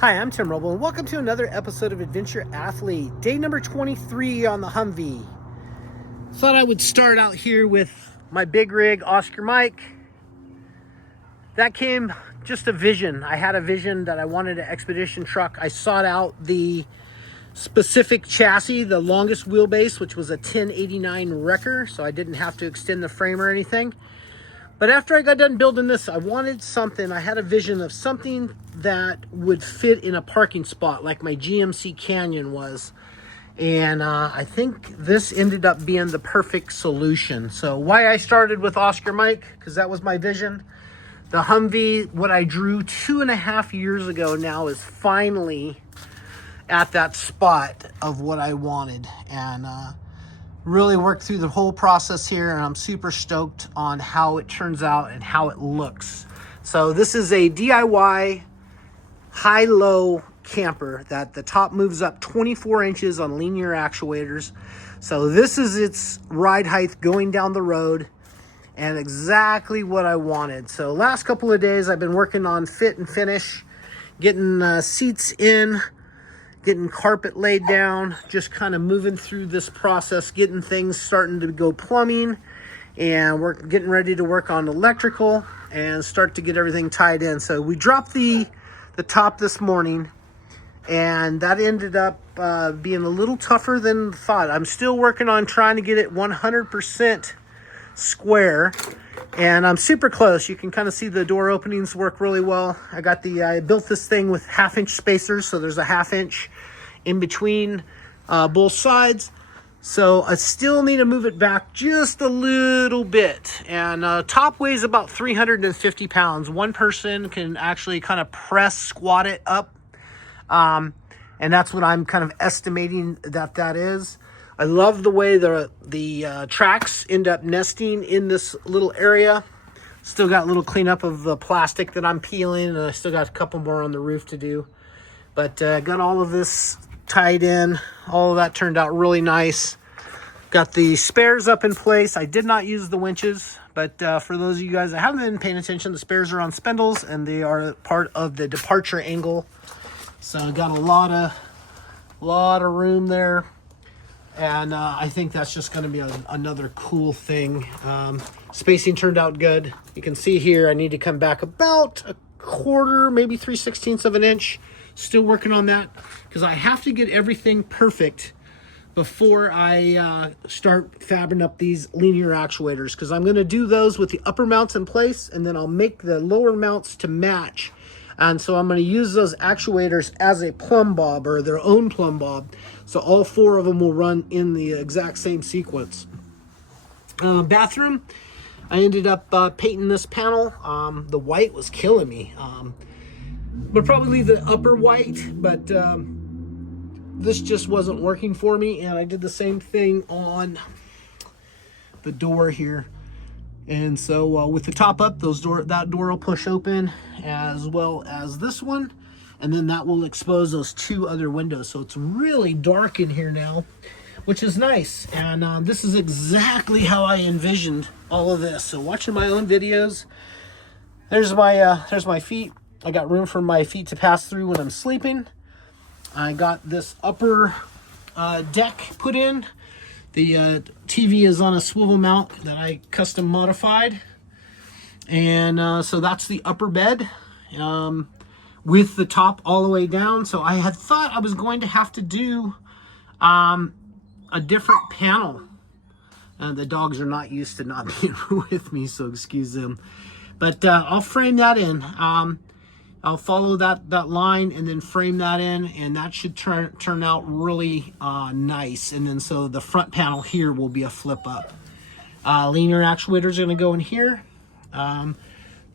Hi, I'm Tim Roble, and welcome to another episode of Adventure Athlete, day number 23 on the Humvee. Thought I would start out here with my big rig, Oscar Mike. That came just a vision. I had a vision that I wanted an expedition truck. I sought out the specific chassis, the longest wheelbase, which was a 1089 Wrecker, so I didn't have to extend the frame or anything. But after I got done building this, I wanted something, I had a vision of something that would fit in a parking spot like my GMC Canyon was. And I think this ended up being the perfect solution. So why I started with Oscar Mike, because that was my vision. The Humvee, what I drew 2.5 years ago now, is finally at that spot of what I wanted. And really worked through the whole process here, and I'm super stoked on how it turns out and how it looks. So this is a DIY high-low camper that the top moves up 24 inches on linear actuators. So this is its ride height going down the road, and exactly what I wanted. So last couple of days I've been working on fit and finish, getting seats in, getting carpet laid down, just kind of moving through this process, getting things starting to go plumbing, and we're getting ready to work on electrical and start to get everything tied in. So we dropped the top this morning, and that ended up being a little tougher than thought. I'm still working on trying to get it 100% square, and I'm super close. You can kind of see the door openings work really well. I built this thing with 1/2-inch spacers, so there's a 1/2 inch in between both sides. So I still need to move it back just a little bit. And top weighs about 350 pounds. One person can actually kind of squat it up. And that's what I'm kind of estimating that is. I love the way the tracks end up nesting in this little area. Still got a little cleanup of the plastic that I'm peeling, and I still got a couple more on the roof to do. But got all of this tied in. All of that turned out really nice. Got the spares up in place. I did not use the winches, but for those of you guys that haven't been paying attention, the spares are on spindles, and they are part of the departure angle. So I got a lot of room there. And I think that's just going to be another cool thing. Spacing turned out good. You can see here I need to come back about 1/4, maybe 3/16 of an inch. Still working on that because I have to get everything perfect before I start fabbing up these linear actuators, because I'm going to do those with the upper mounts in place, and then I'll make the lower mounts to match. And so I'm going to use those actuators as a plumb bob, or their own plumb bob. So all 4 of them will run in the exact same sequence. Bathroom, I ended up painting this panel. The white was killing me. Would probably leave the upper white, but this just wasn't working for me. And I did the same thing on the door here. And so with the top up, that door will push open, as well as this one. And then that will expose those 2 other windows. So it's really dark in here now, which is nice. And this is exactly how I envisioned all of this. So watching my own videos, there's my feet. I got room for my feet to pass through when I'm sleeping. I got this upper deck put in. The TV is on a swivel mount that I custom modified. And so that's the upper bed with the top all the way down. So I had thought I was going to have to do a different panel. The dogs are not used to not being with me, so excuse them. But I'll frame that in. I'll follow that line and then frame that in, and that should turn out really nice. And then so the front panel here will be a flip up. Linear actuators are going to go in here.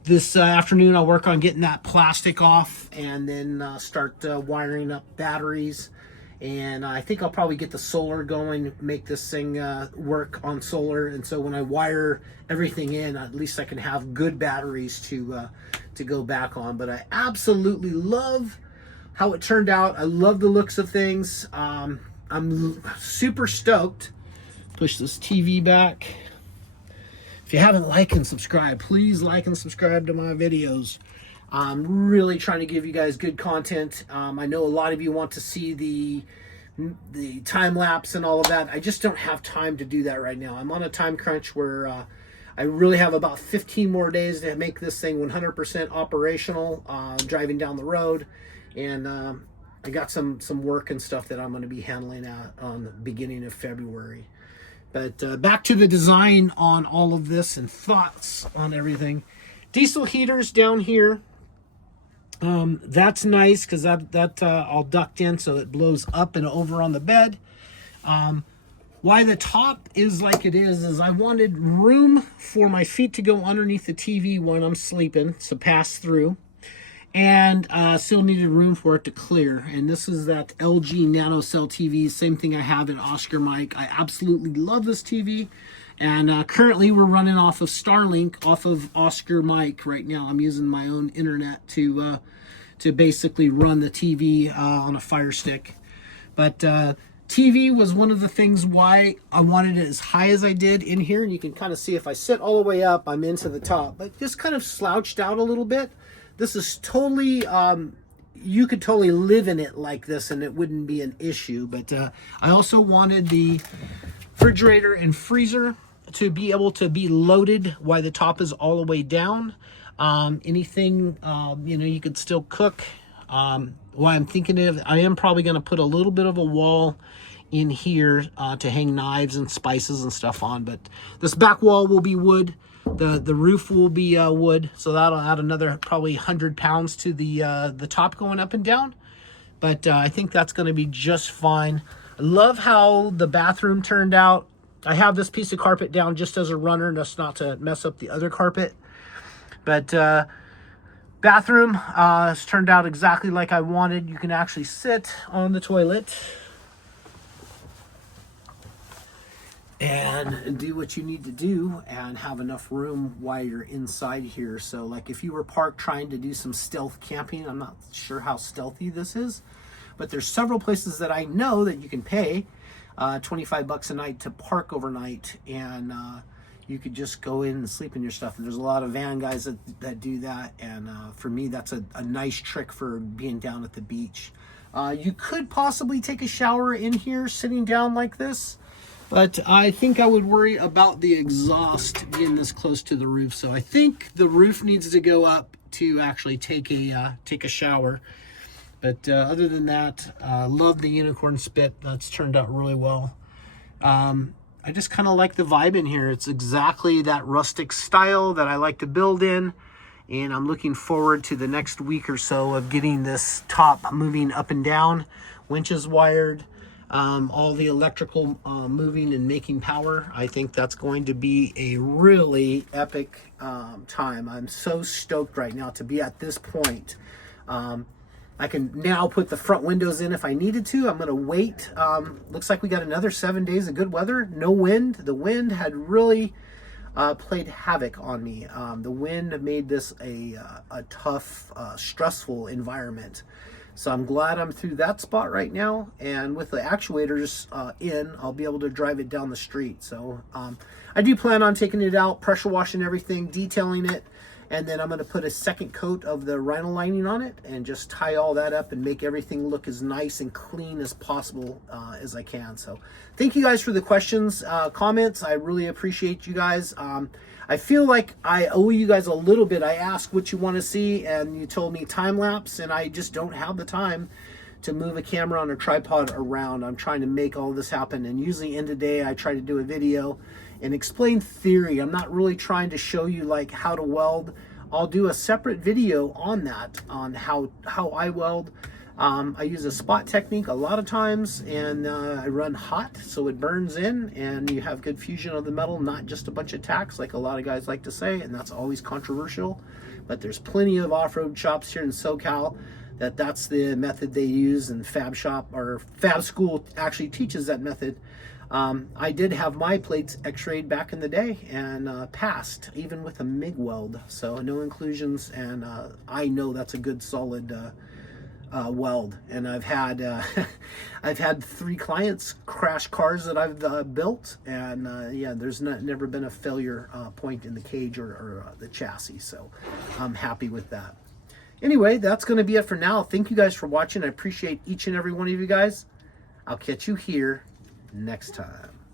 This afternoon I'll work on getting that plastic off, and then start wiring up batteries. And I think I'll probably get the solar going, make this thing work on solar. And so when I wire everything in, at least I can have good batteries to go back on. But I absolutely love how it turned out. I love the looks of things. I'm super stoked. Push this TV back. If you haven't liked and subscribed, please like and subscribe to my videos. I'm really trying to give you guys good content. I know a lot of you want to see the time lapse and all of that. I just don't have time to do that right now. I'm on a time crunch where I really have about 15 more days to make this thing 100% operational, driving down the road, and I got some work and stuff that I'm going to be handling on the beginning of February. But back to the design on all of this and thoughts on everything. Diesel heaters down here. That's nice because that all duct in so it blows up and over on the bed. Why the top is like it is I wanted room for my feet to go underneath the TV when I'm sleeping to pass through, and still needed room for it to clear. And this is that LG Nano Cell TV, same thing I have in Oscar Mike. I absolutely love this TV. And currently we're running off of Starlink, off of Oscar Mike right now. I'm using my own internet to basically run the TV on a Fire Stick. But TV was one of the things why I wanted it as high as I did in here. And you can kind of see if I sit all the way up, I'm into the top. But just kind of slouched out a little bit. This is totally, you could totally live in it like this and it wouldn't be an issue. But I also wanted the refrigerator and freezer to be able to be loaded while the top is all the way down. Anything, you could still cook. Why I'm thinking of, I am probably going to put a little bit of a wall in here to hang knives and spices and stuff on. But this back wall will be wood. The roof will be wood, so that'll add another probably 100 pounds to the top going up and down. But I think that's going to be just fine. I love how the bathroom turned out. I have this piece of carpet down just as a runner, just not to mess up the other carpet. But bathroom has turned out exactly like I wanted. You can actually sit on the toilet and do what you need to do and have enough room while you're inside here. So like if you were parked trying to do some stealth camping, I'm not sure how stealthy this is, but there's several places that I know that you can pay 25 bucks a night to park overnight, and you could just go in and sleep in your stuff. And there's a lot of van guys that do that, and for me that's a nice trick for being down at the beach. You could possibly take a shower in here sitting down like this, but I think I would worry about the exhaust being this close to the roof. So I think the roof needs to go up to actually take a shower. But other than that, love the unicorn spit. That's turned out really well. I just kind of like the vibe in here. It's exactly that rustic style that I like to build in. And I'm looking forward to the next week or so of getting this top moving up and down. Winches wired. All the electrical moving and making power. I think that's going to be a really epic time. I'm so stoked right now to be at this point. I can now put the front windows in if I needed to. I'm going to wait. Looks like we got another 7 days of good weather. No wind. The wind had really played havoc on me. The wind made this a tough, stressful environment. So I'm glad I'm through that spot right now. And with the actuators in, I'll be able to drive it down the street. So I do plan on taking it out, pressure washing everything, detailing it. And then I'm going to put a second coat of the rhino lining on it and just tie all that up and make everything look as nice and clean as possible as I can. So thank you guys for the questions, comments. I really appreciate you guys. I feel like I owe you guys a little bit. I asked what you want to see and you told me time lapse, and I just don't have the time to move a camera on a tripod around. I'm trying to make all this happen, and usually end of the day I try to do a video and explain theory. I'm not really trying to show you like how to weld. I'll do a separate video on that, on how I weld. I use a spot technique a lot of times, and I run hot so it burns in and you have good fusion of the metal, not just a bunch of tacks like a lot of guys like to say, and that's always controversial. But there's plenty of off-road shops here in SoCal that's the method they use, and Fab Shop or Fab School actually teaches that method. I did have my plates x-rayed back in the day and passed even with a MIG weld, so no inclusions, and I know that's a good solid weld. And I've had I've had 3 clients crash cars that I've built, and yeah, there's never been a failure point in the cage or the chassis, so I'm happy with that. Anyway, that's going to be it for now. Thank you guys for watching. I appreciate each and every one of you guys. I'll catch you here next time.